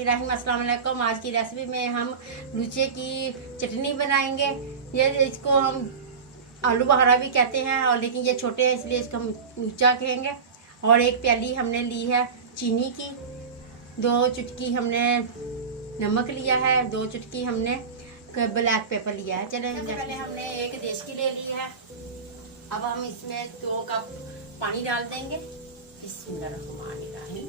बिस्मिल्लाहिर्रहमानिर्रहीम। अस्सलाम वालेकुम। आज की रेसिपी में हम लूचे की चटनी बनाएंगे। ये इसको हम आलू बहारा भी कहते हैं, और लेकिन ये छोटे हैं इसलिए इसको हम लूचा कहेंगे। और एक प्याली हमने ली है चीनी की, 2 चुटकी हमने नमक लिया है, 2 चुटकी हमने ब्लैक पेपर लिया है। चले पहले हमने एक देसी ले ली है। अब हम इसमें 2 कप पानी डाल देंगे। बिस्मिल्लाहिर्रहमानिर्रहीम।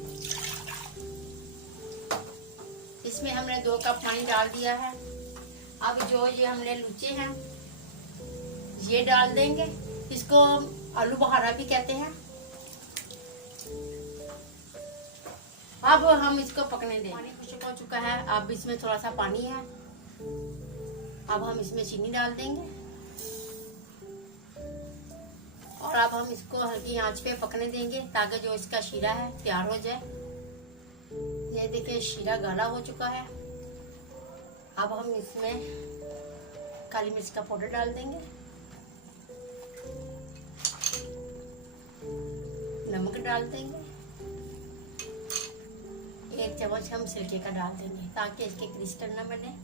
इसमें हमने 2 कप पानी डाल दिया है। अब जो ये हमने लूचे हैं ये डाल देंगे। इसको आलू बहारा भी कहते हैं। अब हम इसको पकने देंगे। पानी खुश्क हो चुका है। अब इसमें थोड़ा सा पानी है। अब हम इसमें चीनी डाल देंगे और अब हम इसको हल्की आंच पे पकने देंगे ताकि जो इसका शीरा है तैयार हो जाए। ये देखिए शीरा गाढ़ा हो चुका है। अब हम इसमें काली मिर्च का पाउडर डाल देंगे, नमक डाल देंगे, 1 चम्मच हम सिरके का डाल देंगे ताकि इसके क्रिस्टल न बने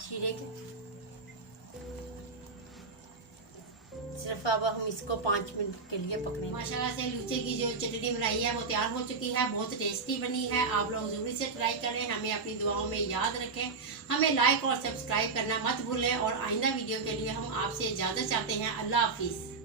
शीरे के। सिर्फ अब हम इसको 5 मिनट के लिए पकने। माशाल्लाह से लूचे की जो चटनी बनाई है वो तैयार हो चुकी है। बहुत टेस्टी बनी है। आप लोग जरूर से ट्राई करें। हमें अपनी दुआओं में याद रखें। हमें लाइक और सब्सक्राइब करना मत भूलें। और आइंदा वीडियो के लिए हम आपसे इजाजत चाहते हैं। अल्लाह हाफिज।